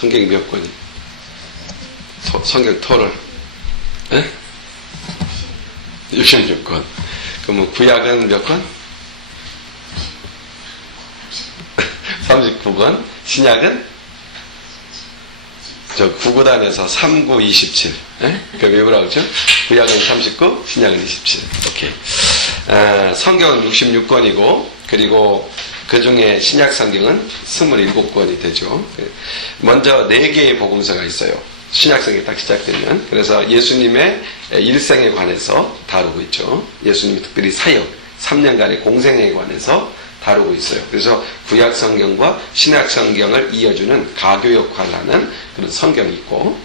성경이 몇 권이? 성경 토를? 예? 66권. 그러면 구약은 몇 권? 39권. 신약은? 저 구구단에서 3, 9, 27. 예? 그럼 왜 뭐라고 그러죠? 구약은 39, 신약은 27. 오케이. 성경은 66권이고, 그리고 그 중에 신약 성경은 27권이 되죠. 먼저 4개의 복음서가 있어요. 신약성이 딱 시작되면. 그래서 예수님의 일생에 관해서 다루고 있죠. 예수님이 특별히 사역, 3년간의 공생에 관해서 다루고 있어요. 그래서 구약 성경과 신약 성경을 이어주는 가교 역할을 하는 그런 성경이 있고,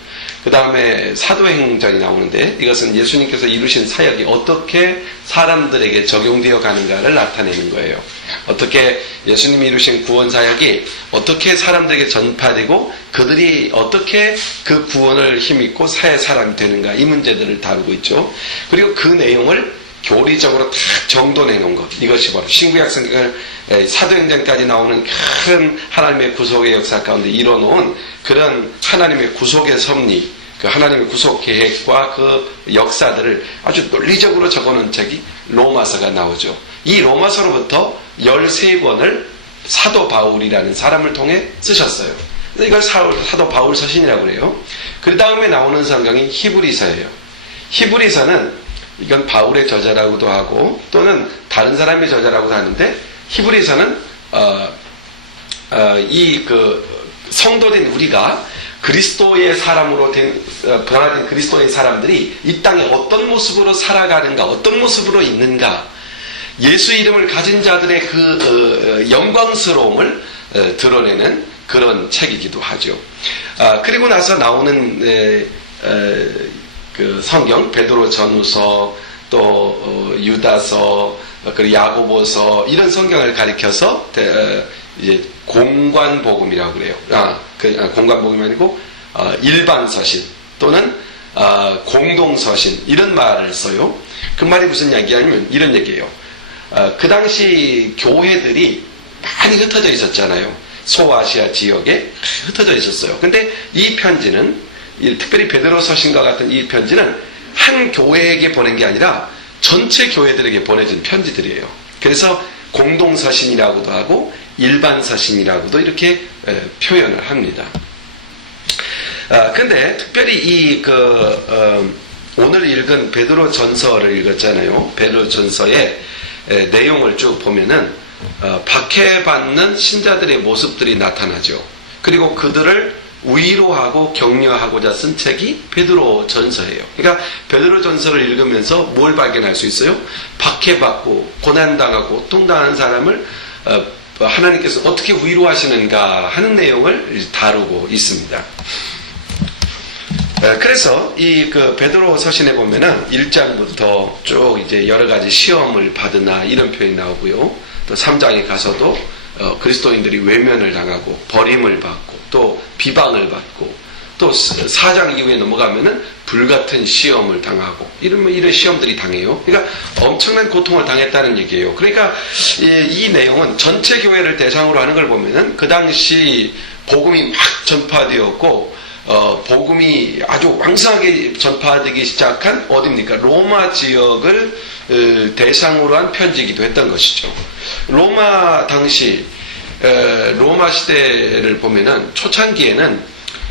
그 다음에 사도행전이 나오는데, 이것은 예수님께서 이루신 사역이 어떻게 사람들에게 적용되어 가는가를 나타내는 거예요. 어떻게 예수님이 이루신 구원 사역이 어떻게 사람들에게 전파되고 그들이 어떻게 그 구원을 힘입고 사회 사람이 되는가, 이 문제들을 다루고 있죠. 그리고 그 내용을 교리적으로 다 정돈해 놓은 것, 이것이 바로 신구약 성경을 사도행전까지 나오는 큰 하나님의 구속의 역사 가운데 이뤄놓은 그런 하나님의 구속의 섭리, 그 하나님의 구속 계획과 그 역사들을 아주 논리적으로 적어놓은 책이 로마서가 나오죠. 이 로마서로부터 13권을 사도 바울이라는 사람을 통해 쓰셨어요. 이걸 사도 바울 서신이라고 그래요. 그 다음에 나오는 성경이 히브리서예요. 히브리서는 이건 바울의 저자라고도 하고 또는 다른 사람의 저자라고도 하는데, 히브리서는 성도된 우리가 그리스도의 사람으로 변화된 그리스도의 사람들이 이 땅에 어떤 모습으로 살아가는가, 어떤 모습으로 있는가, 예수 이름을 가진 자들의 그 영광스러움을 드러내는 그런 책이기도 하죠. 그리고 나서 나오는 그 성경, 베드로 전후서, 또 유다서, 그리고 야고보서, 이런 성경을 가리켜서 이제 공관복음이라고 그래요. 공관복음이 아니고 일반 서신 또는 공동 서신, 이런 말을 써요. 그 말이 무슨 얘기냐면 이런 얘기예요. 그 당시 교회들이 많이 흩어져 있었잖아요. 소아시아 지역에 흩어져 있었어요. 근데 이 편지는, 특별히 베드로 서신과 같은 이 편지는 한 교회에게 보낸 게 아니라 전체 교회들에게 보내진 편지들이에요. 그래서 공동서신이라고도 하고 일반서신이라고도 이렇게 표현을 합니다. 근데 특별히 오늘 읽은 베드로 전서를 읽었잖아요. 베드로 전서의 내용을 쭉 보면은 박해받는 신자들의 모습들이 나타나죠. 그리고 그들을 위로하고 격려하고자 쓴 책이 베드로 전서예요. 그러니까 베드로 전서를 읽으면서 뭘 발견할 수 있어요? 박해받고 고난당하고 고통당하는 사람을 하나님께서 어떻게 위로하시는가 하는 내용을 다루고 있습니다. 그래서 이 베드로 서신에 보면은 1장부터 쭉 이제 여러 가지 시험을 받으나 이런 표현이 나오고요. 또 3장에 가서도 그리스도인들이 외면을 당하고 버림을 받고 또 비방을 받고, 또 4장 이후에 넘어가면은 불같은 시험을 당하고 이런 시험들이 당해요. 그러니까 엄청난 고통을 당했다는 얘기예요. 그러니까 이 내용은 전체 교회를 대상으로 하는 걸 보면은 그 당시 복음이 막 전파되었고 복음이 아주 왕성하게 전파되기 시작한 어디입니까? 로마 지역을 대상으로 한 편지이기도 했던 것이죠. 로마 당시 로마 시대를 보면은 초창기에는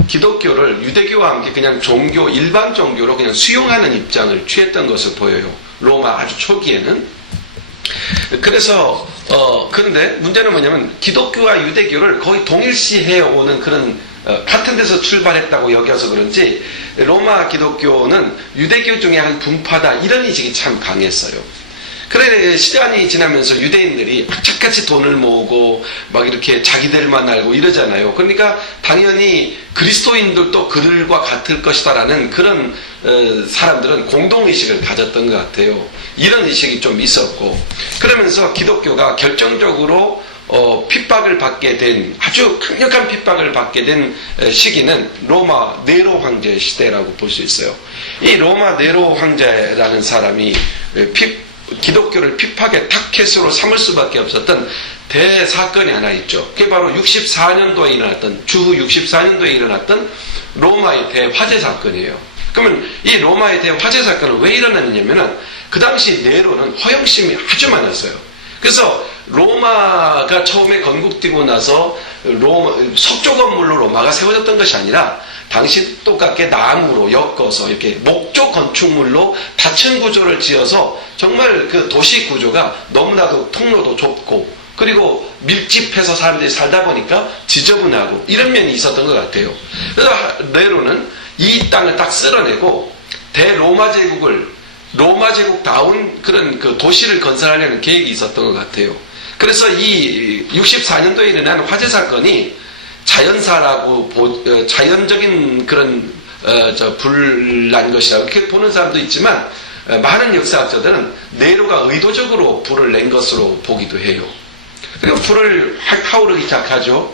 기독교를 유대교와 함께 그냥 종교, 일반 종교로 그냥 수용하는 입장을 취했던 것을 보여요. 로마 아주 초기에는. 그래서 그런데 문제는 뭐냐면 기독교와 유대교를 거의 동일시해 오는 그런 같은 데서 출발했다고 여겨서 그런지 로마 기독교는 유대교 중에 한 분파다, 이런 인식이 참 강했어요. 그래 시간이 지나면서 유대인들이 악착같이 돈을 모으고 막 이렇게 자기들만 알고 이러잖아요. 그러니까 당연히 그리스도인들도 그들과 같을 것이다라는 그런 사람들은 공동의식을 가졌던 것 같아요. 이런 의식이 좀 있었고, 그러면서 기독교가 결정적으로 핍박을 받게 된, 아주 강력한 핍박을 받게 된 시기는 로마 네로 황제 시대라고 볼 수 있어요. 이 로마 네로 황제라는 사람이 기독교를 핍박의 타켓으로 삼을 수밖에 없었던 대사건이 하나 있죠. 그게 바로 64년도에 일어났던, 주후 64년도에 일어났던 로마의 대화재 사건이에요. 그러면 이 로마의 대화재 사건은 왜 일어났냐면은 그 당시 네로는 허영심이 아주 많았어요. 그래서 로마가 처음에 건국되고 나서 석조 건물로 로마가 세워졌던 것이 아니라 당시 똑같게 나무로 엮어서 이렇게 목조 건축물로 닫힌 구조를 지어서 정말 그 도시 구조가 너무나도 통로도 좁고 그리고 밀집해서 사람들이 살다 보니까 지저분하고 이런 면이 있었던 것 같아요. 그래서 네로는 이 땅을 딱 쓸어내고 대로마 제국다운 그런 그 도시를 건설하려는 계획이 있었던 것 같아요. 그래서 이 64년도에 일어난 화재 사건이 자연적인 그런 불난 것이라고 이렇게 보는 사람도 있지만 많은 역사학자들은 네로가 의도적으로 불을 낸 것으로 보기도 해요. 그리고 불을 확 타오르기 시작하죠.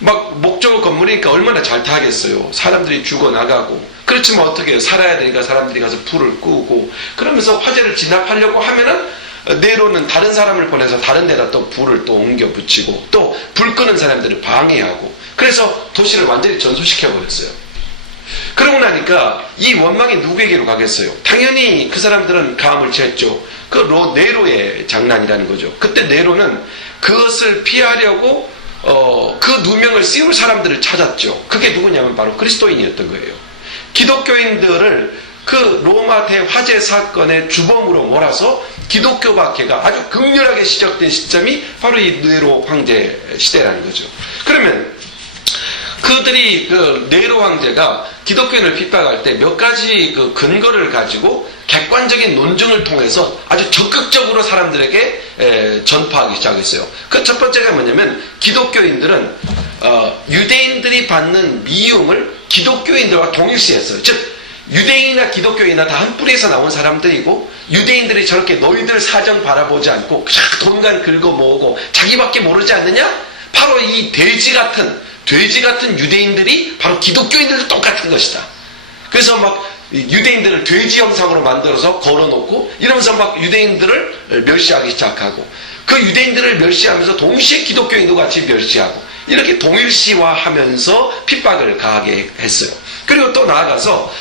막 목조 건물이니까 얼마나 잘 타겠어요. 사람들이 죽어나가고. 그렇지만 어떻게 해요? 살아야 되니까 사람들이 가서 불을 끄고 그러면서 화재를 진압하려고 하면은 네로는 다른 사람을 보내서 다른 데다 또 불을 또 옮겨 붙이고 또 불 끄는 사람들을 방해하고 그래서 도시를 완전히 전소시켜버렸어요. 그러고 나니까 이 원망이 누구에게로 가겠어요? 당연히 그 사람들은 가함을 쳤죠. 그 네로의 장난이라는 거죠. 그때 네로는 그것을 피하려고 그 누명을 씌울 사람들을 찾았죠. 그게 누구냐면 바로 그리스도인이었던 거예요. 기독교인들을 그 로마 대화재 사건의 주범으로 몰아서 기독교 박해가 아주 극렬하게 시작된 시점이 바로 이 네로 황제 시대라는 거죠. 그러면 그들이 그 네로 황제가 기독교인을 핍박할 때 몇 가지 그 근거를 가지고 객관적인 논증을 통해서 아주 적극적으로 사람들에게 전파하기 시작했어요. 그 첫 번째가 뭐냐면 기독교인들은 유대인들이 받는 미움을 기독교인들과 동일시했어요. 즉 유대인이나 기독교인이나 다 한 뿌리에서 나온 사람들이고 유대인들이 저렇게 너희들 사정 바라보지 않고 돈만 긁어 모으고 자기밖에 모르지 않느냐? 바로 이 돼지 같은 유대인들이 바로 기독교인들도 똑같은 것이다. 그래서 막 유대인들을 돼지 형상으로 만들어서 걸어놓고 이러면서 막 유대인들을 멸시하기 시작하고 그 유대인들을 멸시하면서 동시에 기독교인도 같이 멸시하고 이렇게 동일시화하면서 핍박을 가하게 했어요. 그리고 또 나아가서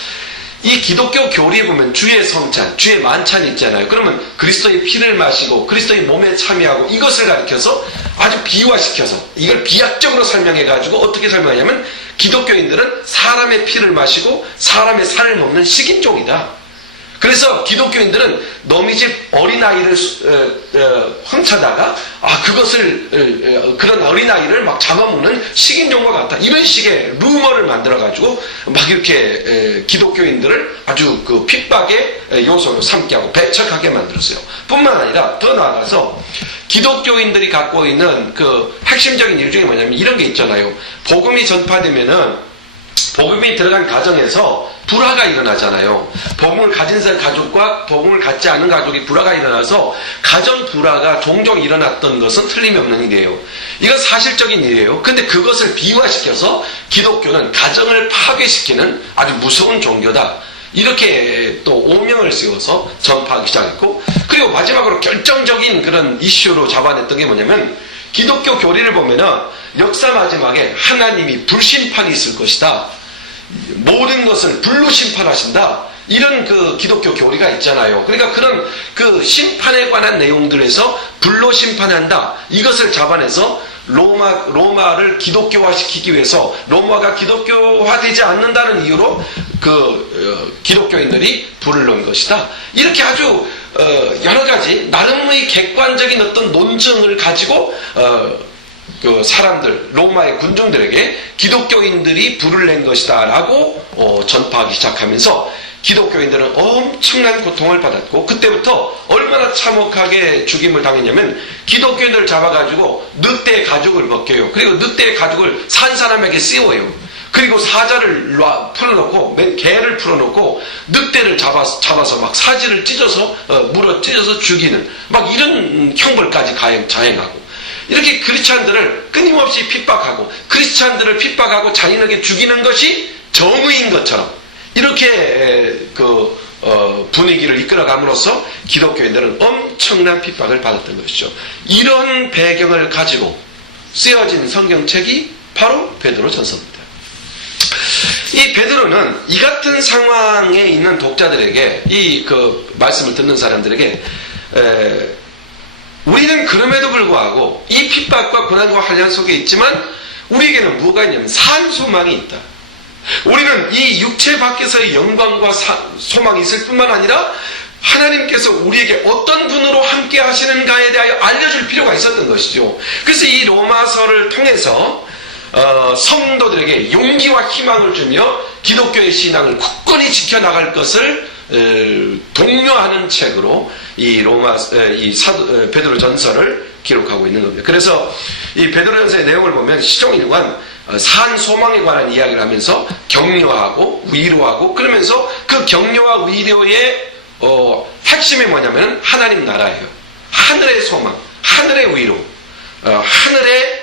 이 기독교 교리에 보면 주의 성찬, 주의 만찬 있잖아요. 그러면 그리스도의 피를 마시고 그리스도의 몸에 참여하고 이것을 가리켜서 아주 비유화시켜서 이걸 비약적으로 설명해가지고 어떻게 설명하냐면 기독교인들은 사람의 피를 마시고 사람의 살을 먹는 식인종이다. 그래서 기독교인들은 너희 집 어린아이를 훔쳐다가 그런 어린아이를 막 잡아먹는 식인종과 같다. 이런 식의 루머를 만들어가지고 막 이렇게 기독교인들을 아주 그 핍박의 요소로 삼게 하고 배척하게 만들었어요. 뿐만 아니라 더 나아가서 기독교인들이 갖고 있는 그 핵심적인 일 중에 뭐냐면 이런 게 있잖아요. 복음이 전파되면은 복음이 들어간 가정에서 불화가 일어나잖아요. 복음을 가진 가족과 복음을 갖지 않은 가족이 불화가 일어나서 가정 불화가 종종 일어났던 것은 틀림이 없는 일이에요. 이건 사실적인 일이에요. 근데 그것을 비화시켜서 기독교는 가정을 파괴시키는 아주 무서운 종교다. 이렇게 또 오명을 씌워서 전파하기 시작했고 그리고 마지막으로 결정적인 그런 이슈로 잡아냈던 게 뭐냐면 기독교 교리를 보면은 역사 마지막에 하나님이 불심판이 있을 것이다. 모든 것을 불로 심판하신다. 이런 그 기독교 교리가 있잖아요. 그러니까 그런 그 심판에 관한 내용들에서 불로 심판한다. 이것을 잡아내서 로마를 기독교화시키기 위해서 로마가 기독교화되지 않는다는 이유로 기독교인들이 불을 넣은 것이다. 이렇게 아주 여러 가지 나름의 객관적인 어떤 논증을 가지고 그 사람들, 로마의 군중들에게 기독교인들이 불을 낸 것이다 라고 전파하기 시작하면서 기독교인들은 엄청난 고통을 받았고 그때부터 얼마나 참혹하게 죽임을 당했냐면 기독교인들을 잡아가지고 늑대의 가죽을 벗겨요. 그리고 늑대의 가죽을 산 사람에게 씌워요. 그리고 사자를 풀어놓고 개를 풀어놓고 늑대를 잡아서 막 사지를 찢어서 물어 찢어서 죽이는 막 이런 형벌까지 자행하고 이렇게 크리스찬들을 끊임없이 핍박하고 크리스찬들을 핍박하고 잔인하게 죽이는 것이 정의인 것처럼 이렇게 분위기를 이끌어감으로써 기독교인들은 엄청난 핍박을 받았던 것이죠. 이런 배경을 가지고 쓰여진 성경책이 바로 베드로전서입니다. 이 베드로는 이 같은 상황에 있는 독자들에게, 말씀을 듣는 사람들에게, 우리는 그럼에도 불구하고 이 핍박과 고난과 환난 속에 있지만 우리에게는 뭐가 있냐면 산 소망이 있다. 우리는 이 육체 밖에서의 영광과 소망이 있을 뿐만 아니라 하나님께서 우리에게 어떤 분으로 함께 하시는가에 대하여 알려줄 필요가 있었던 것이죠. 그래서 이 로마서를 통해서 성도들에게 용기와 희망을 주며 기독교의 신앙을 굳건히 지켜나갈 것을 독려하는 책으로 이 베드로 전서를 기록하고 있는 겁니다. 그래서 이 베드로 전서의 내용을 보면 시종일관 산 소망에 관한 이야기를 하면서 격려하고 위로하고, 그러면서 그 격려와 위로의 핵심이 뭐냐면 하나님 나라예요. 하늘의 소망, 하늘의 위로, 하늘의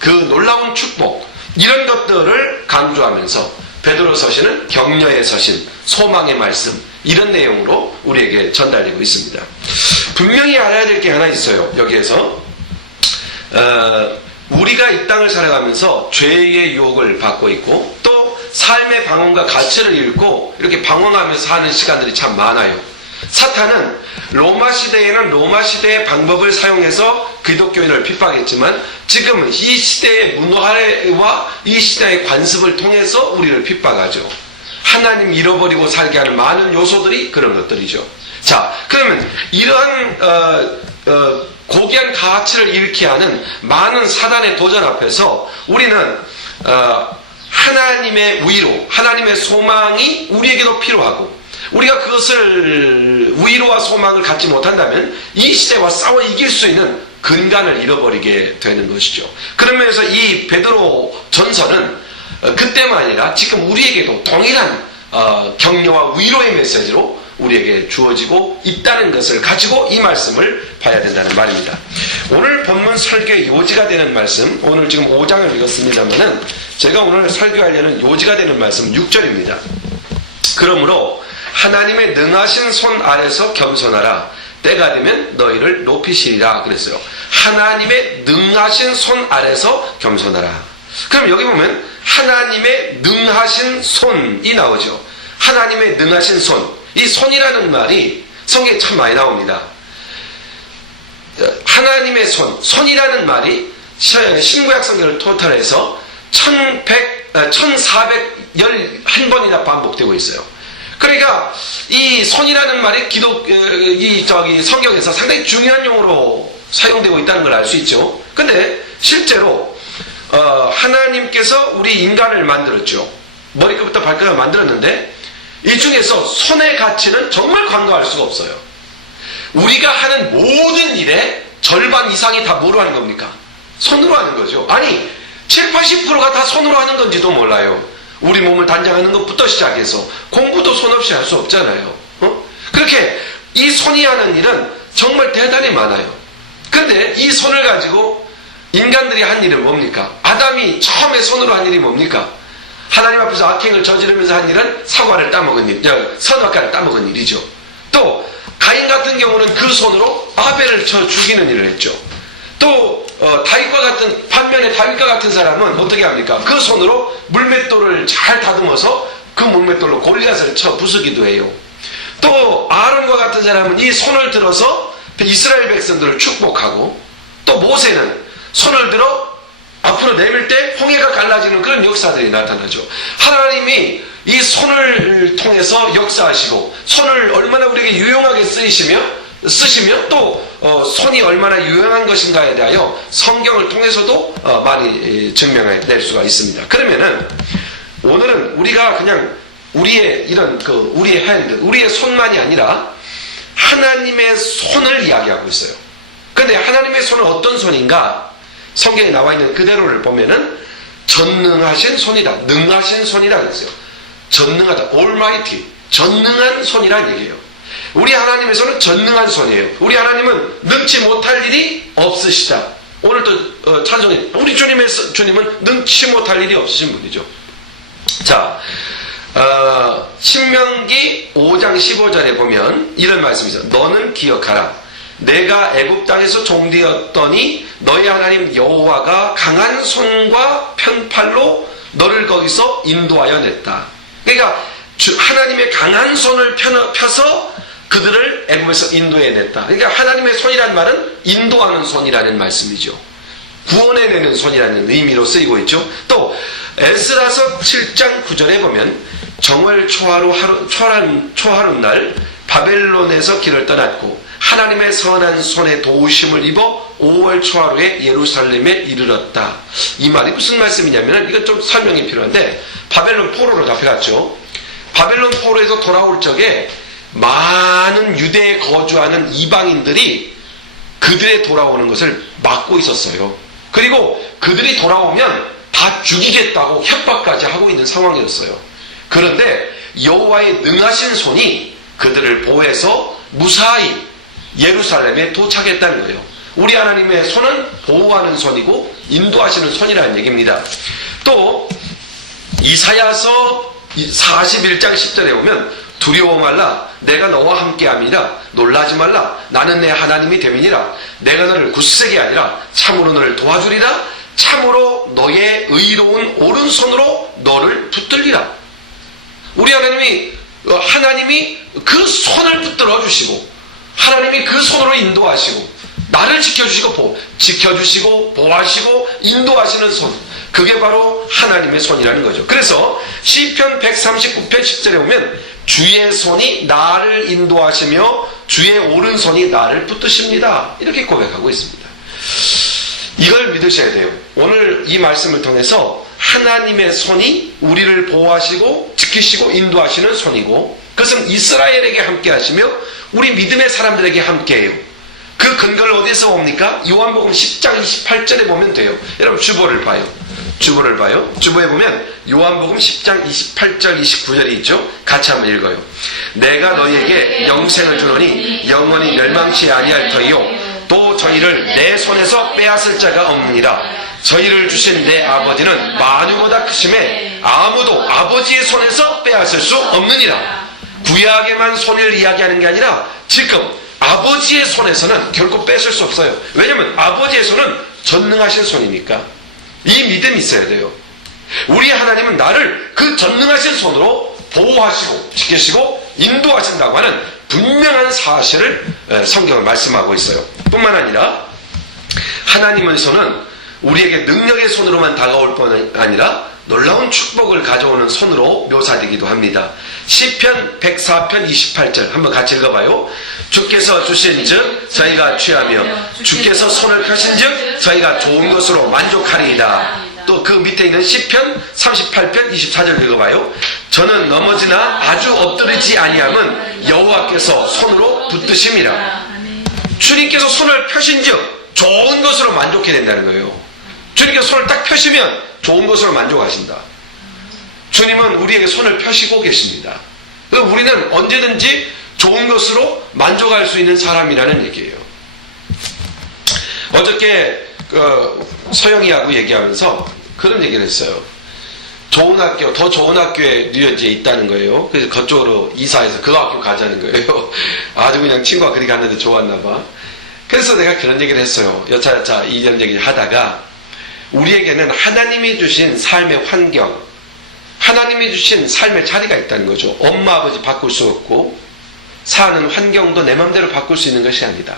그 놀라운 축복, 이런 것들을 강조하면서 베드로 서신은 격려의 서신, 소망의 말씀, 이런 내용으로 우리에게 전달되고 있습니다. 분명히 알아야 될 게 하나 있어요. 여기에서 우리가 이 땅을 살아가면서 죄의 유혹을 받고 있고, 또 삶의 방황과 가치를 잃고 이렇게 방황하면서 사는 시간들이 참 많아요. 사탄은 로마 시대에는 로마 시대의 방법을 사용해서 기독교인을 핍박했지만, 지금은 이 시대의 문화와 이 시대의 관습을 통해서 우리를 핍박하죠. 하나님 잃어버리고 살게 하는 많은 요소들이 그런 것들이죠. 자, 그러면 이러한 고귀한 가치를 잃게 하는 많은 사단의 도전 앞에서 우리는 하나님의 위로, 하나님의 소망이 우리에게도 필요하고, 우리가 그것을 위로와 소망을 갖지 못한다면 이 시대와 싸워 이길 수 있는 근간을 잃어버리게 되는 것이죠. 그런 면에서 이 베드로 전서는 그때만 아니라 지금 우리에게도 동일한 격려와 위로의 메시지로 우리에게 주어지고 있다는 것을 가지고 이 말씀을 봐야 된다는 말입니다. 오늘 본문 설교의 요지가 되는 말씀, 오늘 지금 5장을 읽었습니다만은 제가 오늘 설교하려는 요지가 되는 말씀 6절입니다. 그러므로 하나님의 능하신 손 아래서 겸손하라. 때가 되면 너희를 높이시리라 그랬어요. 하나님의 능하신 손 아래서 겸손하라. 그럼 여기 보면 하나님의 능하신 손이 나오죠. 하나님의 능하신 손. 이 손이라는 말이 성경에 참 많이 나옵니다. 하나님의 손, 손이라는 말이 신구약 성경을 토탈해서 1411번이나 반복되고 있어요. 그러니까 이 손이라는 말이 성경에서 상당히 중요한 용어로 사용되고 있다는 걸 알 수 있죠. 근데 실제로 하나님께서 우리 인간을 만들었죠. 머리끝부터 발끝을 만들었는데 이 중에서 손의 가치는 정말 간과할 수가 없어요. 우리가 하는 모든 일의 절반 이상이 다 뭐로 하는 겁니까? 손으로 하는 거죠. 아니 70, 80%가 다 손으로 하는 건지도 몰라요. 우리 몸을 단장하는 것부터 시작해서 공부도 손 없이 할 수 없잖아요. 그렇게 이 손이 하는 일은 정말 대단히 많아요. 그런데 이 손을 가지고 인간들이 한 일은 뭡니까? 아담이 처음에 손으로 한 일이 뭡니까? 하나님 앞에서 악행을 저지르면서 한 일은 사과를 따먹은 일, 선악과를 따먹은 일이죠. 또 가인 같은 경우는 그 손으로 아벨을 쳐 죽이는 일을 했죠. 또 반면에 다윗과 같은 사람은 어떻게 합니까? 그 손으로 물맷돌을 잘 다듬어서 그 물맷돌로 골리앗을 쳐 부수기도 해요. 또 아론과 같은 사람은 이 손을 들어서 이스라엘 백성들을 축복하고, 또 모세는 손을 들어 앞으로 내밀 때 홍해가 갈라지는 그런 역사들이 나타나죠. 하나님이 이 손을 통해서 역사하시고, 손을 얼마나 우리에게 유용하게 쓰시며 또 손이 얼마나 유용한 것인가에 대하여 성경을 통해서도 많이 증명해낼 수가 있습니다. 그러면은 오늘은 우리가 그냥 우리의 우리의 핸드, 우리의 손만이 아니라 하나님의 손을 이야기하고 있어요. 그런데 하나님의 손은 어떤 손인가? 성경에 나와 있는 그대로를 보면은 전능하신 손이다, 능하신 손이라 그랬어요. 전능하다, almighty, 전능한 손이란 얘기예요. 우리 하나님의 손은 전능한 손이에요. 우리 하나님은 능치 못할 일이 없으시다. 오늘도 찬송에 우리 주님은 능치 못할 일이 없으신 분이죠. 자, 신명기 5장 15절에 보면 이런 말씀이 있어요. 너는 기억하라. 내가 애굽 땅에서 종되었더니 너희 하나님 여호와가 강한 손과 편팔로 너를 거기서 인도하여 냈다. 그러니까 하나님의 강한 손을 펴서 그들을 애굽에서 인도해 냈다. 그러니까 하나님의 손이라는 말은 인도하는 손이라는 말씀이죠. 구원해내는 손이라는 의미로 쓰이고 있죠. 또 에스라서 7장 9절에 보면 정월 초하룻날 바벨론에서 길을 떠났고 하나님의 선한 손에 도우심을 입어 5월 초하루에 예루살렘에 이르렀다. 이 말이 무슨 말씀이냐면 이건 좀 설명이 필요한데 바벨론 포로로 잡혀갔죠. 바벨론 포로에서 돌아올 적에 많은 유대에 거주하는 이방인들이 그들의 돌아오는 것을 막고 있었어요. 그리고 그들이 돌아오면 다 죽이겠다고 협박까지 하고 있는 상황이었어요. 그런데 여호와의 능하신 손이 그들을 보호해서 무사히 예루살렘에 도착했다는 거예요. 우리 하나님의 손은 보호하는 손이고 인도하시는 손이라는 얘기입니다. 또 이사야서 41장 10절에 보면 두려워 말라. 내가 너와 함께함이라. 놀라지 말라. 나는 내 하나님이 됨이니라. 내가 너를 굳세게 하리라. 참으로 너를 도와주리라. 참으로 너의 의로운 오른손으로 너를 붙들리라. 우리 하나님이 그 손을 붙들어 주시고 하나님이 그 손으로 인도하시고 나를 지켜주시고 보호하시고 인도하시는 손, 그게 바로 하나님의 손이라는 거죠. 그래서 시편 139편 10절에 보면 주의 손이 나를 인도하시며 주의 오른손이 나를 붙드십니다. 이렇게 고백하고 있습니다. 이걸 믿으셔야 돼요. 오늘 이 말씀을 통해서 하나님의 손이 우리를 보호하시고 지키시고 인도하시는 손이고 그것은 이스라엘에게 함께 하시며 우리 믿음의 사람들에게 함께해요. 그 근거를 어디서 봅니까? 요한복음 10장 28절에 보면 돼요. 여러분 주보를 봐요. 주보에 보면 요한복음 10장 28절 29절이 있죠. 같이 한번 읽어요. 내가 너희에게 영생을 주노니 영원히 멸망치 아니할 터이요 또 저희를 내 손에서 빼앗을 자가 없느니라. 저희를 주신 내 아버지는 만유보다 크심에 아무도 아버지의 손에서 빼앗을 수 없느니라. 구약에만 손을 이야기하는 게 아니라 지금 아버지의 손에서는 결코 뺏을 수 없어요. 왜냐하면 아버지의 손은 전능하신 손이니까. 이 믿음이 있어야 돼요. 우리 하나님은 나를 그 전능하신 손으로 보호하시고 지키시고 인도하신다고 하는 분명한 사실을 성경은 말씀하고 있어요. 뿐만 아니라 하나님의 손은 우리에게 능력의 손으로만 다가올 뿐 아니라 놀라운 축복을 가져오는 손으로 묘사되기도 합니다. 시편 104편 28절 한번 같이 읽어봐요. 주께서 주신즉 저희가 취하며 주께서 손을 펴신즉 저희가 좋은 것으로 만족하리이다. 또 그 밑에 있는 시편 38편 24절 읽어봐요. 저는 넘어지나 아주 엎드리지 아니함은 여호와께서 손으로 붙드심이라. 주님께서 손을 펴신즉 좋은 것으로 만족해야 된다는 거예요. 주님께서 손을 딱 펴시면 좋은 것으로 만족하신다. 주님은 우리에게 손을 펴시고 계십니다. 우리는 언제든지 좋은 것으로 만족할 수 있는 사람이라는 얘기예요. 어저께 서영이하고 얘기하면서 그런 얘기를 했어요. 좋은 학교, 더 좋은 학교에 뉴욕에 있다는 거예요. 그래서 그쪽으로 이사해서 그 학교 가자는 거예요. 아주 그냥 친구가 그렇게 갔는데 좋았나 봐. 그래서 내가 그런 얘기를 했어요. 여차여차 이런 얘기를 하다가 우리에게는 하나님이 주신 삶의 환경, 하나님이 주신 삶의 자리가 있다는 거죠. 엄마 아버지 바꿀 수 없고 사는 환경도 내 마음대로 바꿀 수 있는 것이 아니다.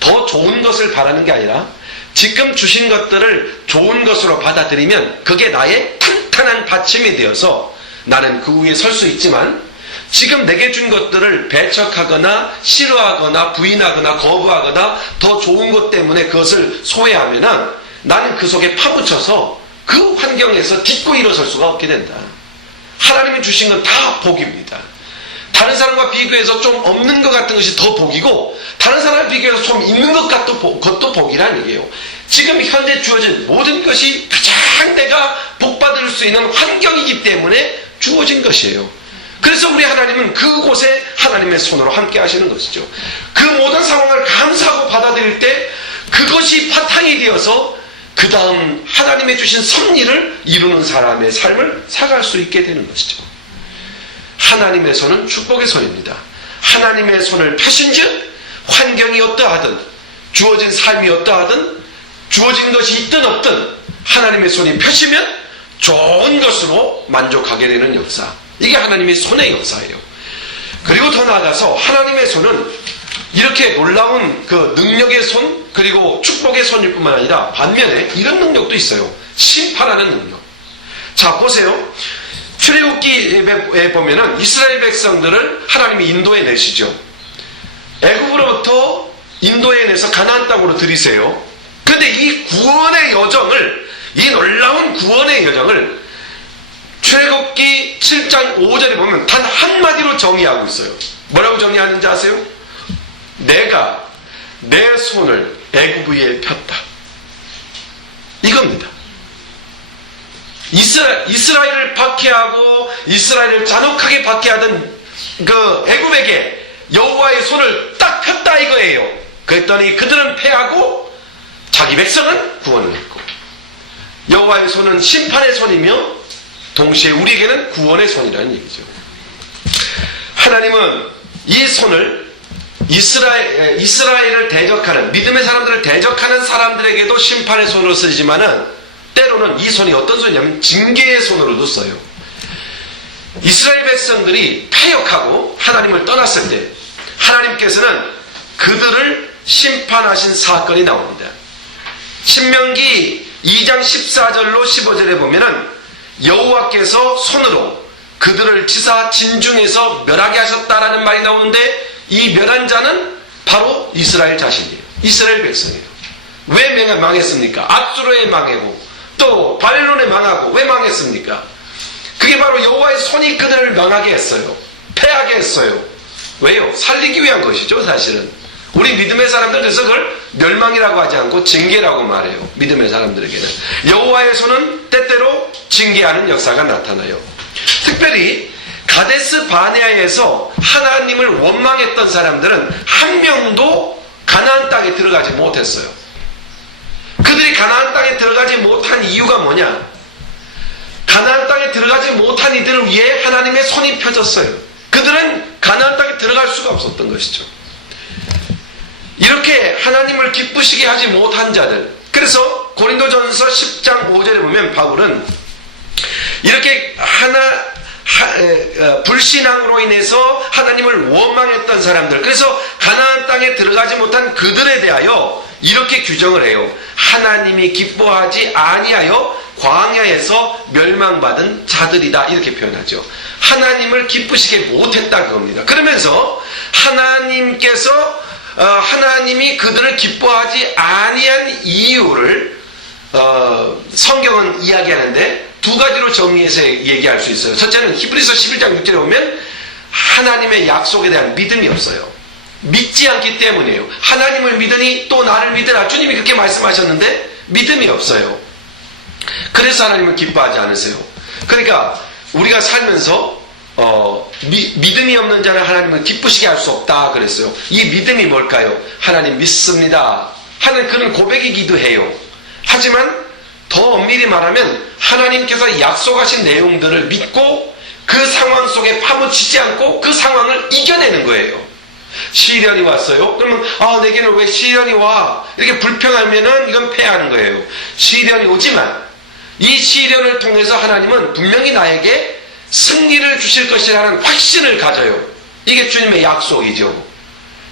더 좋은 것을 바라는 게 아니라 지금 주신 것들을 좋은 것으로 받아들이면 그게 나의 탄탄한 받침이 되어서 나는 그 위에 설 수 있지만 지금 내게 준 것들을 배척하거나 싫어하거나 부인하거나 거부하거나 더 좋은 것 때문에 그것을 소외하면 나는 그 속에 파묻혀서 그 환경에서 딛고 일어설 수가 없게 된다. 하나님이 주신 건 다 복입니다. 다른 사람과 비교해서 좀 없는 것 같은 것이 더 복이고 다른 사람과 비교해서 좀 있는 것 같은 것도 복이라는 얘기예요. 지금 현재 주어진 모든 것이 가장 내가 복받을 수 있는 환경이기 때문에 주어진 것이에요. 그래서 우리 하나님은 그곳에 하나님의 손으로 함께 하시는 것이죠. 그 모든 상황을 감사하고 받아들일 때 그것이 바탕이 되어서 그 다음 하나님의 주신 섭리를 이루는 사람의 삶을 살아갈 수 있게 되는 것이죠. 하나님의 손은 축복의 손입니다. 하나님의 손을 펴신즉 환경이 어떠하든 주어진 삶이 어떠하든 주어진 것이 있든 없든 하나님의 손이 펴시면 좋은 것으로 만족하게 되는 역사. 이게 하나님의 손의 역사예요. 그리고 더 나아가서 하나님의 손은 이렇게 놀라운 그 능력의 손 그리고 축복의 손일 뿐만 아니라 반면에 이런 능력도 있어요. 심판하는 능력. 자, 보세요. 출애굽기에 보면은 이스라엘 백성들을 하나님이 인도해 내시죠. 애굽으로부터 인도해 내서 가나안 땅으로 들이세요. 그런데 이 구원의 여정을, 이 놀라운 구원의 여정을 출애굽기 7장 5절에 보면 단 한마디로 정의하고 있어요. 뭐라고 정의하는지 아세요? 내가 내 손을 애굽 위에 폈다. 이겁니다. 이스라엘을 박해하고 이스라엘을 잔혹하게 박해하던 그 애굽에게 여호와의 손을 딱 폈다 이거예요. 그랬더니 그들은 패하고 자기 백성은 구원을 했고, 여호와의 손은 심판의 손이며 동시에 우리에게는 구원의 손이라는 얘기죠. 하나님은 이 손을 이스라엘을 대적하는, 믿음의 사람들을 대적하는 사람들에게도 심판의 손으로 쓰지만은 때로는 이 손이 어떤 손이냐면 징계의 손으로도 써요. 이스라엘 백성들이 패역하고 하나님을 떠났을 때 하나님께서는 그들을 심판하신 사건이 나옵니다. 신명기 2장 14절로 15절에 보면은 여호와께서 손으로 그들을 치사 진중에서 멸하게 하셨다라는 말이 나오는데, 이 멸한 자는 바로 이스라엘 자신이에요. 이스라엘 백성이에요. 왜 망했습니까? 앗수르에 망하고 또 바벨론에 망하고 왜 망했습니까? 그게 바로 여호와의 손이 그들을 망하게 했어요. 패하게 했어요. 왜요? 살리기 위한 것이죠, 사실은. 우리 믿음의 사람들 그래서 그걸 멸망이라고 하지 않고 징계라고 말해요. 믿음의 사람들에게는 여호와의 손은 때때로 징계하는 역사가 나타나요. 특별히 가데스 바네아에서 하나님을 원망했던 사람들은 한 명도 가나안 땅에 들어가지 못했어요. 그들이 가나안 땅에 들어가지 못한 이유가 뭐냐? 가나안 땅에 들어가지 못한 이들을 위해 하나님의 손이 펴졌어요. 그들은 가나안 땅에 들어갈 수가 없었던 것이죠. 이렇게 하나님을 기쁘시게 하지 못한 자들, 그래서 고린도전서 10장 5절에 보면 바울은 이렇게 불신앙으로 인해서 하나님을 원망했던 사람들, 그래서 가나안 땅에 들어가지 못한 그들에 대하여 이렇게 규정을 해요. 하나님이 기뻐하지 아니하여 광야에서 멸망받은 자들이다, 이렇게 표현하죠. 하나님을 기쁘시게 못했다 그겁니다. 그러면서 하나님이 그들을 기뻐하지 아니한 이유를 성경은 이야기하는데 두 가지로 정리해서 얘기할 수 있어요. 첫째는 히브리서 11장 6절에 보면 하나님의 약속에 대한 믿음이 없어요. 믿지 않기 때문이에요. 하나님을 믿으니 또 나를 믿으라, 주님이 그렇게 말씀하셨는데 믿음이 없어요. 그래서 하나님은 기뻐하지 않으세요. 그러니까 우리가 살면서 믿음이 없는 자는 하나님은 기쁘시게 할 수 없다 그랬어요. 이 믿음이 뭘까요? 하나님 믿습니다 하는 그런 고백이기도 해요. 하지만 더 엄밀히 말하면 하나님께서 약속하신 내용들을 믿고 그 상황 속에 파묻히지 않고 그 상황을 이겨내는 거예요. 시련이 왔어요. 그러면 내게는 왜 시련이 와? 이렇게 불평하면은 이건 패하는 거예요. 시련이 오지만 이 시련을 통해서 하나님은 분명히 나에게 승리를 주실 것이라는 확신을 가져요. 이게 주님의 약속이죠.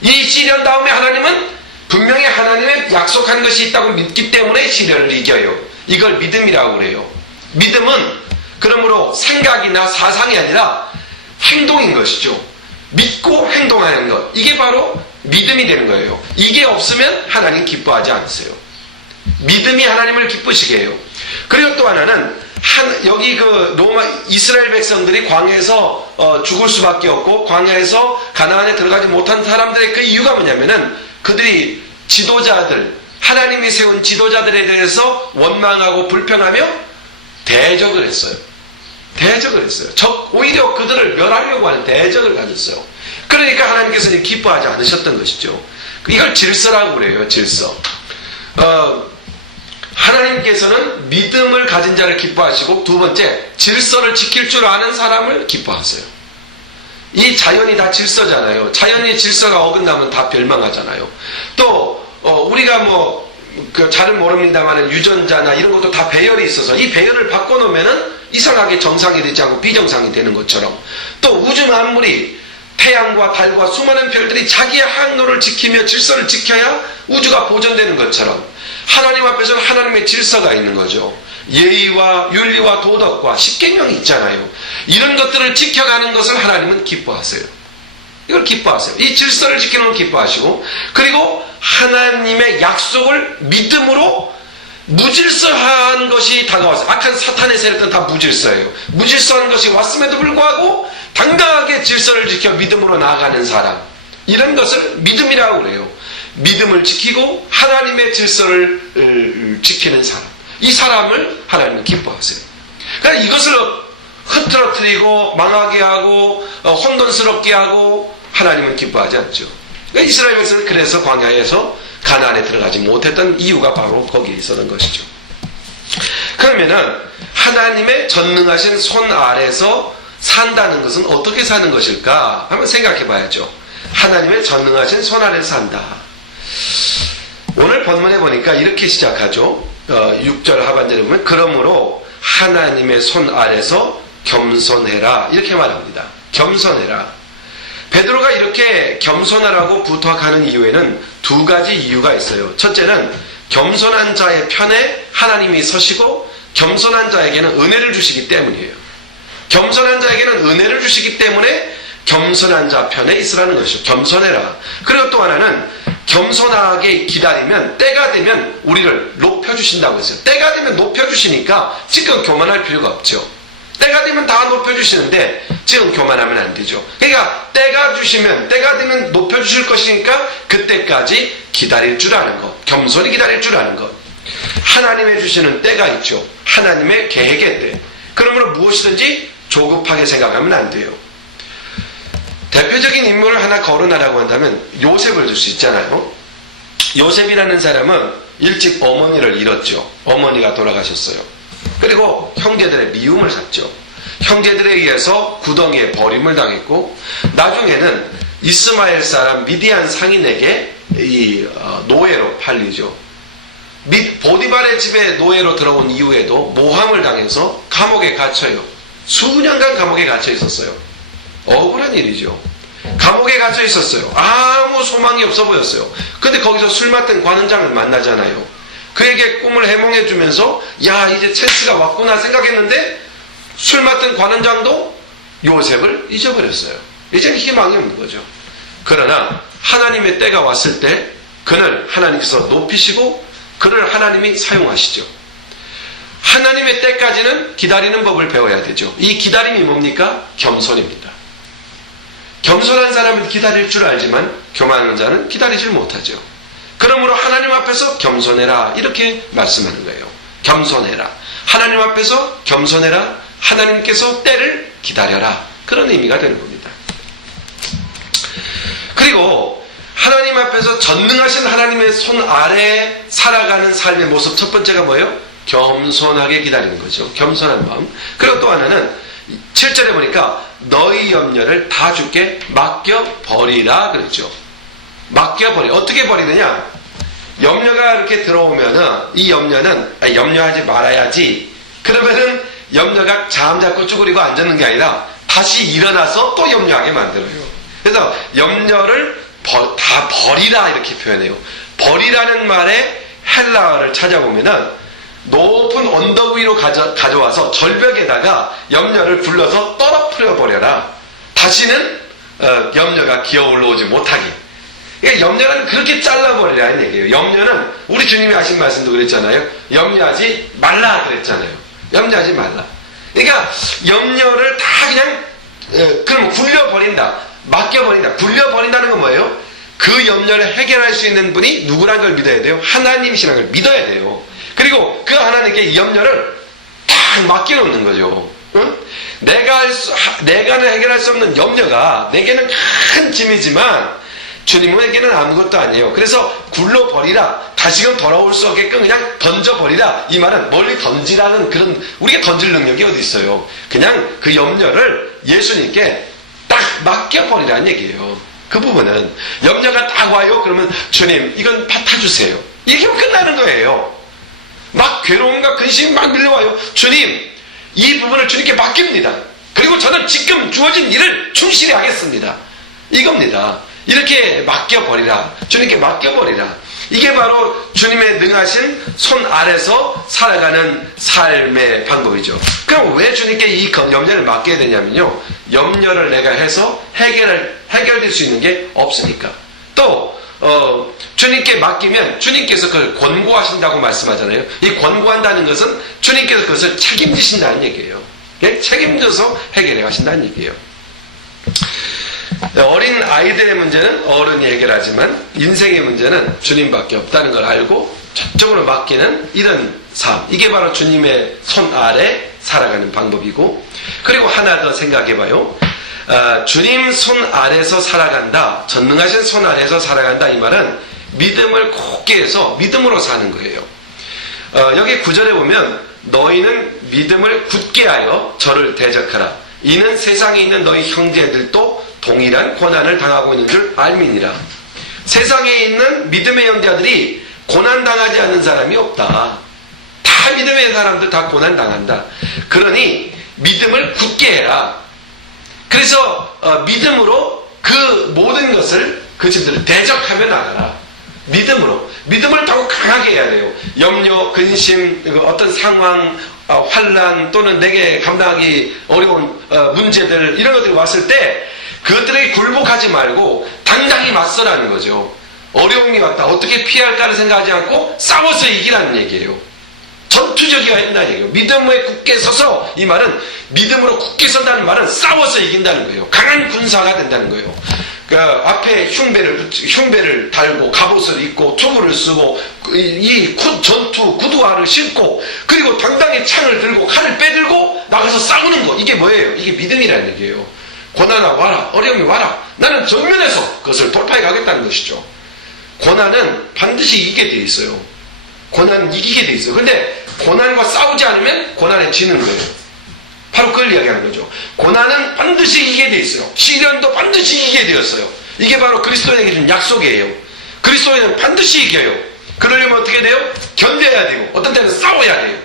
이 시련 다음에 하나님은 분명히 하나님의 약속한 것이 있다고 믿기 때문에 시련을 이겨요. 이걸 믿음이라고 그래요. 믿음은 그러므로 생각이나 사상이 아니라 행동인 것이죠. 믿고 행동하는 것, 이게 바로 믿음이 되는 거예요. 이게 없으면 하나님 기뻐하지 않으세요. 믿음이 하나님을 기쁘시게 해요. 그리고 또 하나는 여기 이스라엘 백성들이 광야에서 죽을 수밖에 없고 광야에서 가나안에 들어가지 못한 사람들의 그 이유가 뭐냐면은 그들이 하나님이 세운 지도자들에 대해서 원망하고 불평하며 대적을 했어요. 오히려 그들을 멸하려고 하는 대적을 가졌어요. 그러니까 하나님께서는 기뻐하지 않으셨던 것이죠. 이걸 질서라고 그래요. 질서. 하나님께서는 믿음을 가진 자를 기뻐하시고, 두 번째, 질서를 지킬 줄 아는 사람을 기뻐하세요. 이 자연이 다 질서잖아요. 자연의 질서가 어긋나면 다 멸망하잖아요. 또 우리가 잘 모릅니다만 유전자나 이런 것도 다 배열이 있어서 이 배열을 바꿔놓으면은 이상하게 정상이 되지 않고 비정상이 되는 것처럼, 또 우주 만물이 태양과 달과 수많은 별들이 자기의 항로를 지키며 질서를 지켜야 우주가 보존되는 것처럼 하나님 앞에서는 하나님의 질서가 있는 거죠. 예의와 윤리와 도덕과 십계명이 있잖아요. 이런 것들을 지켜가는 것을 하나님은 기뻐하세요. 이걸 기뻐하세요. 이 질서를 지키는 걸 기뻐하시고, 그리고 하나님의 약속을 믿음으로 무질서한 것이 다가왔어요. 악한 사탄의 세력들은 다 무질서예요. 무질서한 것이 왔음에도 불구하고 당당하게 질서를 지켜 믿음으로 나아가는 사람, 이런 것을 믿음이라고 그래요. 믿음을 지키고 하나님의 질서를 지키는 사람, 이 사람을 하나님은 기뻐하세요. 그러니까 이것을 흐트러뜨리고 망하게 하고 혼돈스럽게 하고 하나님은 기뻐하지 않죠. 그러니까 이스라엘 백성은 그래서 광야에서 가나안에 들어가지 못했던 이유가 바로 거기에 있었던 것이죠. 그러면은 하나님의 전능하신 손 아래서 산다는 것은 어떻게 사는 것일까 한번 생각해 봐야죠. 하나님의 전능하신 손 아래서 산다. 오늘 본문에 보니까 이렇게 시작하죠. 6절 하반절에 보면 그러므로 하나님의 손 아래서 겸손해라, 이렇게 말합니다. 겸손해라. 베드로가 이렇게 겸손하라고 부탁하는 이유에는 두 가지 이유가 있어요. 첫째는 겸손한 자의 편에 하나님이 서시고 겸손한 자에게는 은혜를 주시기 때문이에요. 겸손한 자에게는 은혜를 주시기 때문에 겸손한 자 편에 있으라는 것이죠. 겸손해라. 그리고 또 하나는 겸손하게 기다리면 때가 되면 우리를 높여주신다고 했어요. 때가 되면 높여주시니까 지금 교만할 필요가 없죠. 때가 되면 다 높여주시는데 지금 교만하면 안 되죠. 그러니까 때가 되면 높여주실 것이니까 그때까지 기다릴 줄 아는 것, 겸손히 기다릴 줄 아는 것. 하나님의 주시는 때가 있죠. 하나님의 계획의 때. 그러므로 무엇이든지 조급하게 생각하면 안 돼요. 대표적인 인물을 하나 거론하라고 한다면 요셉을 들 수 있잖아요. 요셉이라는 사람은 일찍 어머니를 잃었죠. 어머니가 돌아가셨어요. 그리고 형제들의 미움을 샀죠. 형제들에 의해서 구덩이에 버림을 당했고, 나중에는 이스마엘 사람 미디안 상인에게 노예로 팔리죠. 보디발의 집에 노예로 들어온 이후에도 모함을 당해서 감옥에 갇혀요. 수년간 감옥에 갇혀 있었어요. 억울한 일이죠. 감옥에 갇혀 있었어요. 아무 소망이 없어 보였어요. 근데 거기서 술 맡은 관원장을 만나잖아요. 그에게 꿈을 해몽해 주면서 야, 이제 찬스가 왔구나 생각했는데 술 맡은 관원장도 요셉을 잊어버렸어요. 이제는 희망이 없는 거죠. 그러나 하나님의 때가 왔을 때 그를 하나님께서 높이시고 그를 하나님이 사용하시죠. 하나님의 때까지는 기다리는 법을 배워야 되죠. 이 기다림이 뭡니까? 겸손입니다. 겸손한 사람은 기다릴 줄 알지만 교만한 자는 기다리질 못하죠. 그러므로 하나님 앞에서 겸손해라, 이렇게 말씀하는 거예요. 겸손해라. 하나님 앞에서 겸손해라. 하나님께서 때를 기다려라. 그런 의미가 되는 겁니다. 그리고 하나님 앞에서 전능하신 하나님의 손 아래에 살아가는 삶의 모습, 첫 번째가 뭐예요? 겸손하게 기다리는 거죠. 겸손한 마음. 그리고 또 하나는 7절에 보니까 너희 염려를 다 주께 맡겨버리라 그랬죠. 맡겨버려. 어떻게 버리느냐? 염려가 이렇게 들어오면은 이 염려는 염려하지 말아야지. 그러면은 염려가 잠자코 쭈그리고 앉는 게 아니라 다시 일어나서 또 염려하게 만들어요. 그래서 염려를 다 버리라 이렇게 표현해요. 버리라는 말에 헬라어를 찾아보면은 높은 언덕 위로 가져와서 절벽에다가 염려를 불러서 떨어뜨려 버려라. 다시는 염려가 기어 올라오지 못하게. 그러니까 염려는 그렇게 잘라버리라는 얘기예요. 염려는 우리 주님이 하신 말씀도 그랬잖아요. 염려하지 말라 그랬잖아요. 염려하지 말라. 그러니까 염려를 다 그냥 그럼 굴려버린다, 맡겨버린다. 굴려버린다는 건 뭐예요? 그 염려를 해결할 수 있는 분이 누구란 걸 믿어야 돼요? 하나님이시라는 걸 믿어야 돼요. 그리고 그 하나님께 이 염려를 딱 맡겨놓는 거죠. 응? 내가는 해결할 수 없는 염려가 내게는 큰 짐이지만 주님에게는 아무것도 아니에요. 그래서 굴러버리라. 다시금 돌아올 수 없게끔 그냥 던져버리라. 이 말은 멀리 던지라는 그런, 우리가 던질 능력이 어디 있어요. 그냥 그 염려를 예수님께 딱 맡겨버리라는 얘기예요. 그 부분은 염려가 딱 와요. 그러면 주님 이건 맡아주세요. 얘기하면 끝나는 거예요. 막 괴로움과 근심이 막 밀려와요. 주님 이 부분을 주님께 맡깁니다. 그리고 저는 지금 주어진 일을 충실히 하겠습니다. 이겁니다. 이렇게 맡겨버리라. 주님께 맡겨버리라. 이게 바로 주님의 능하신 손 아래서 살아가는 삶의 방법이죠. 그럼 왜 주님께 이 염려를 맡겨야 되냐면요, 염려를 내가 해서 해결될 수 있는 게 없으니까. 또 주님께 맡기면 주님께서 그걸 권고하신다고 말씀하잖아요. 이 권고한다는 것은 주님께서 그것을 책임지신다는 얘기예요. 책임져서 해결해 가신다는 얘기예요. 어린 아이들의 문제는 어른이 해결하지만 인생의 문제는 주님밖에 없다는 걸 알고 저쪽으로 맡기는 이런 삶, 이게 바로 주님의 손 아래 살아가는 방법이고, 그리고 하나 더 생각해봐요. 주님 손 아래서 살아간다, 전능하신 손 아래서 살아간다, 이 말은 믿음을 굳게 해서 믿음으로 사는 거예요. 여기 9절에 보면 너희는 믿음을 굳게 하여 저를 대적하라. 이는 세상에 있는 너희 형제들도 동일한 고난을 당하고 있는 줄 알미니라. 세상에 있는 믿음의 형제들이 고난당하지 않는 사람이 없다. 다 믿음의 사람들 다 고난당한다. 그러니 믿음을 굳게 해라. 그래서 믿음으로 그 모든 것을 그 집들을 대적하며 나가라. 믿음을 더욱 강하게 해야 돼요. 염려, 근심, 어떤 상황, 환난, 또는 내게 감당하기 어려운 문제들, 이런 것들이 왔을 때 그것들에게 굴복하지 말고 당당히 맞서라는 거죠. 어려움이 왔다, 어떻게 피할까를 생각하지 않고 싸워서 이기라는 얘기예요. 전투적이어야 한다는 얘기예요. 믿음에 굳게 서서, 이 말은 믿음으로 굳게 선다는 말은 싸워서 이긴다는 거예요. 강한 군사가 된다는 거예요. 그러니까 앞에 흉배를 달고 갑옷을 입고 투구를 쓰고 이 전투 구두화를 신고, 그리고 당당히 창을 들고 칼을 빼들고 나가서 싸우는 거, 이게 뭐예요? 이게 믿음이라는 얘기예요. 고난아 와라, 어려움이 와라, 나는 정면에서 그것을 돌파해 가겠다는 것이죠. 고난은 반드시 이기게 돼 있어요. 고난은 이기게 돼 있어요. 그런데 고난과 싸우지 않으면 고난에 지는 거예요. 바로 그걸 이야기하는 거죠. 고난은 반드시 이기게 돼 있어요. 시련도 반드시 이기게 되었어요. 이게 바로 그리스도인에게 준 약속이에요. 그리스도인은 반드시 이겨요. 그러려면 어떻게 돼요? 견뎌야 되고, 어떤 때는 싸워야 돼요.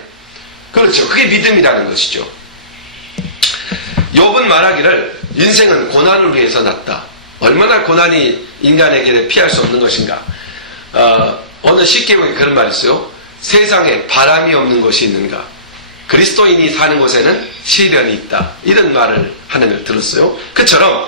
그렇죠. 그게 믿음이라는 것이죠. 욥은 말하기를 인생은 고난을 위해서 났다. 얼마나 고난이 인간에게 피할 수 없는 것인가. 어느 식기록에 그런 말이 있어요. 세상에 바람이 없는 곳이 있는가. 그리스도인이 사는 곳에는 시련이 있다. 이런 말을 하는 걸 들었어요. 그처럼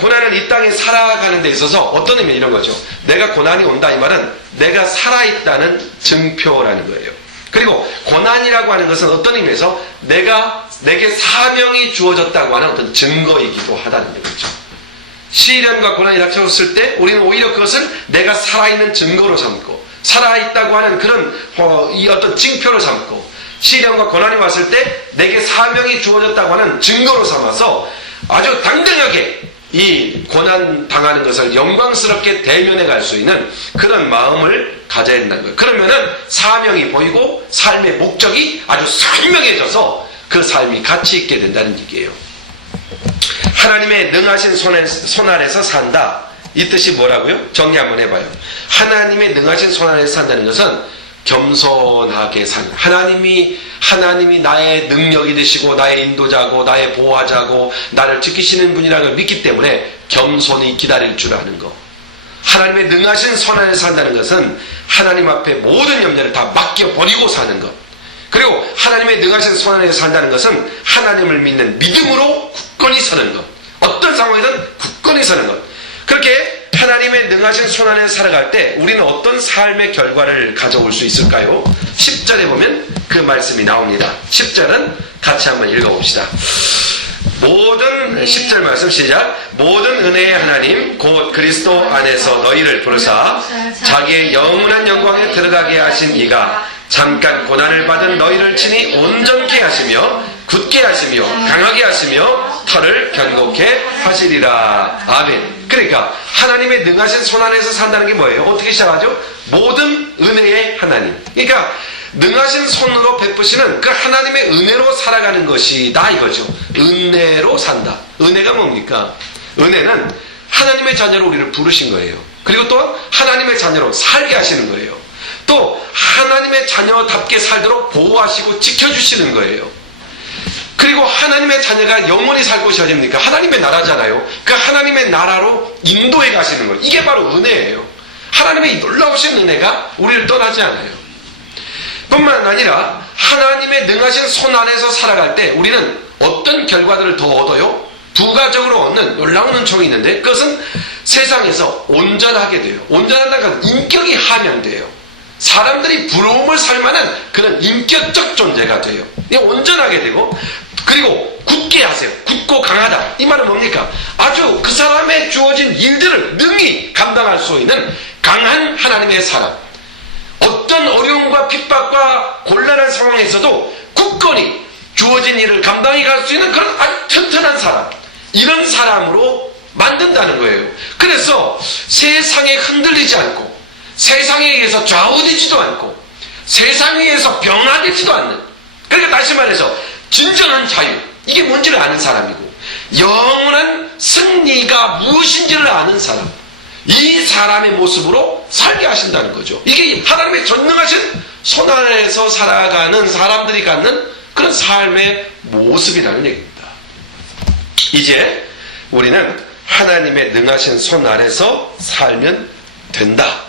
고난은 이 땅에 살아가는 데 있어서 어떤 의미, 이런 거죠. 내가 고난이 온다, 이 말은 내가 살아있다는 증표라는 거예요. 그리고 고난이라고 하는 것은 어떤 의미에서 내게 사명이 주어졌다고 하는 어떤 증거이기도 하다는 거죠. 시련과 고난이 닥쳐왔을 때 우리는 오히려 그것을 내가 살아있는 증거로 삼고, 살아있다고 하는 그런 이 어떤 징표로 삼고, 시련과 고난이 왔을 때 내게 사명이 주어졌다고 하는 증거로 삼아서 아주 당당하게 이 고난 당하는 것을 영광스럽게 대면해 갈 수 있는 그런 마음을 가져야 된다는 거예요. 그러면은 사명이 보이고 삶의 목적이 아주 선명해져서 그 삶이 가치 있게 된다는 얘기예요. 하나님의 능하신 손 아래서 산다, 이 뜻이 뭐라고요? 정리 한번 해봐요. 하나님의 능하신 손 아래서 산다는 것은 겸손하게 사는, 하나님이 나의 능력이 되시고 나의 인도자고 나의 보호자고 나를 지키시는 분이라는 걸 믿기 때문에 겸손히 기다릴 줄 아는 거. 하나님의 능하신 손 안에 산다는 것은 하나님 앞에 모든 염려를 다 맡겨버리고 사는 것. 그리고 하나님의 능하신 손 안에 산다는 것은 하나님을 믿는 믿음으로 굳건히 서는 것. 어떤 상황이든 굳건히 서는 것. 그렇게 하나님의 능하신 손 안에 살아갈 때 우리는 어떤 삶의 결과를 가져올 수 있을까요? 10절에 보면 그 말씀이 나옵니다. 10절은 같이 한번 읽어봅시다. 모든 10절 말씀 시작. 모든 은혜의 하나님 곧 그리스도 안에서 너희를 부르사 자기의 영원한 영광에 들어가게 하신 이가 잠깐 고난을 받은 너희를 친히 온전케 하시며 굳게 하시며 강하게 하시며 털을 견고케 하시리라. 아멘. 그러니까 하나님의 능하신 손 안에서 산다는 게 뭐예요? 어떻게 시작하죠? 모든 은혜의 하나님. 그러니까 능하신 손으로 베푸시는 그 하나님의 은혜로 살아가는 것이다 이거죠. 은혜로 산다. 은혜가 뭡니까? 은혜는 하나님의 자녀로 우리를 부르신 거예요. 그리고 또 하나님의 자녀로 살게 하시는 거예요. 또 하나님의 자녀답게 살도록 보호하시고 지켜주시는 거예요. 그리고 하나님의 자녀가 영원히 살 곳이 어딥니까? 하나님의 나라잖아요. 그 하나님의 나라로 인도해 가시는 거예요. 이게 바로 은혜예요. 하나님의 놀라우신 은혜가 우리를 떠나지 않아요. 뿐만 아니라 하나님의 능하신 손 안에서 살아갈 때 우리는 어떤 결과들을 더 얻어요? 부가적으로 얻는 놀라운 은총이 있는데 그것은 세상에서 온전하게 돼요. 온전하다는 건 인격이 함양돼요. 사람들이 부러움을 살 만한 그런 인격적 존재가 돼요. 온전하게 되고, 그리고 굳게 하세요. 굳고 강하다. 이 말은 뭡니까? 아주 그 사람의 주어진 일들을 능히 감당할 수 있는 강한 하나님의 사람. 어떤 어려움과 핍박과 곤란한 상황에서도 굳건히 주어진 일을 감당해 갈 수 있는 그런 아주 튼튼한 사람. 이런 사람으로 만든다는 거예요. 그래서 세상에 흔들리지 않고, 세상에 의해서 좌우되지도 않고, 세상에 의해서 병화되지도 않는, 그러니까 다시 말해서 진정한 자유, 이게 뭔지를 아는 사람이고, 영원한 승리가 무엇인지를 아는 사람, 이 사람의 모습으로 살게 하신다는 거죠. 이게 하나님의 전능하신 손 안에서 살아가는 사람들이 갖는 그런 삶의 모습이라는 얘기입니다. 이제 우리는 하나님의 능하신 손 아래서 살면 된다.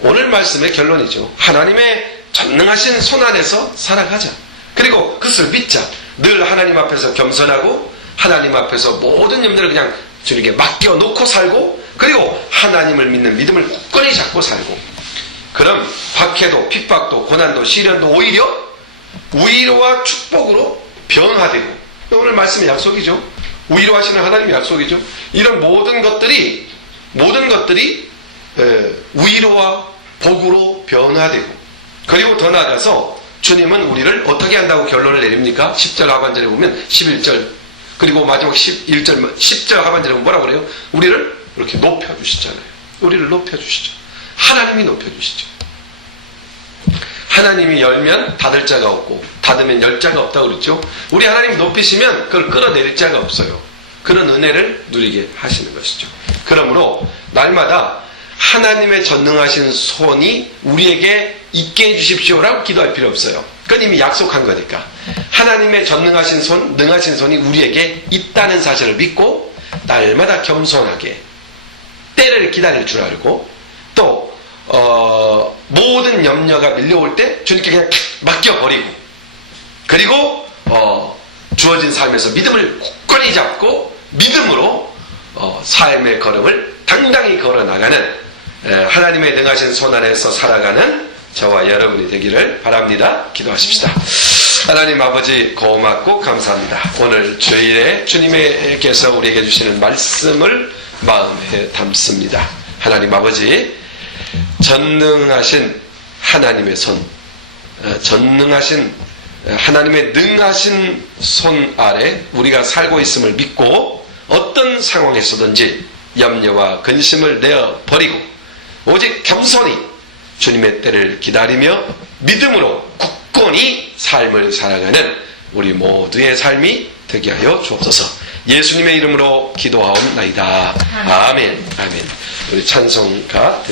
오늘 말씀의 결론이죠. 하나님의 전능하신 손 안에서 살아가자. 그리고 그것을 믿자. 늘 하나님 앞에서 겸손하고 하나님 앞에서 모든 염려를 그냥 주님께 맡겨놓고 살고, 그리고 하나님을 믿는 믿음을 굳건히 잡고 살고, 그럼 박해도 핍박도 고난도 시련도 오히려 위로와 축복으로 변화되고, 오늘 말씀의 약속이죠. 위로하시는 하나님의 약속이죠. 이런 모든 것들이 위로와 복으로 변화되고, 그리고 더 나아가서 주님은 우리를 어떻게 한다고 결론을 내립니까? 10절 하반절에 보면 11절, 그리고 마지막 11절, 10절 하반절에 보면 뭐라고 그래요? 우리를 이렇게 높여주시잖아요. 우리를 높여주시죠. 하나님이 높여주시죠. 하나님이 열면 닫을 자가 없고 닫으면 열 자가 없다고 그랬죠. 우리 하나님 높이시면 그걸 끌어내릴 자가 없어요. 그런 은혜를 누리게 하시는 것이죠. 그러므로 날마다 하나님의 전능하신 손이 우리에게 있게 해주십시오라고 기도할 필요 없어요. 그건 이미 약속한 거니까. 하나님의 전능하신 손, 능하신 손이 우리에게 있다는 사실을 믿고 날마다 겸손하게 때를 기다릴 줄 알고, 또 모든 염려가 밀려올 때 주님께 그냥 맡겨버리고, 그리고 주어진 삶에서 믿음을 굳건히 잡고 믿음으로 삶의 걸음을 당당히 걸어나가는 하나님의 능하신 손 아래에서 살아가는 저와 여러분이 되기를 바랍니다. 기도하십시다. 하나님 아버지 고맙고 감사합니다. 오늘 주일에 주님께서 우리에게 주시는 말씀을 마음에 담습니다. 하나님 아버지, 전능하신 하나님의 손, 전능하신 하나님의 능하신 손 아래 우리가 살고 있음을 믿고 어떤 상황에서든지 염려와 근심을 내어버리고 오직 겸손히 주님의 때를 기다리며 믿음으로 굳건히 삶을 살아가는 우리 모두의 삶이 되게 하여 주옵소서. 예수님의 이름으로 기도하옵나이다. 아멘. 아멘. 우리 찬송가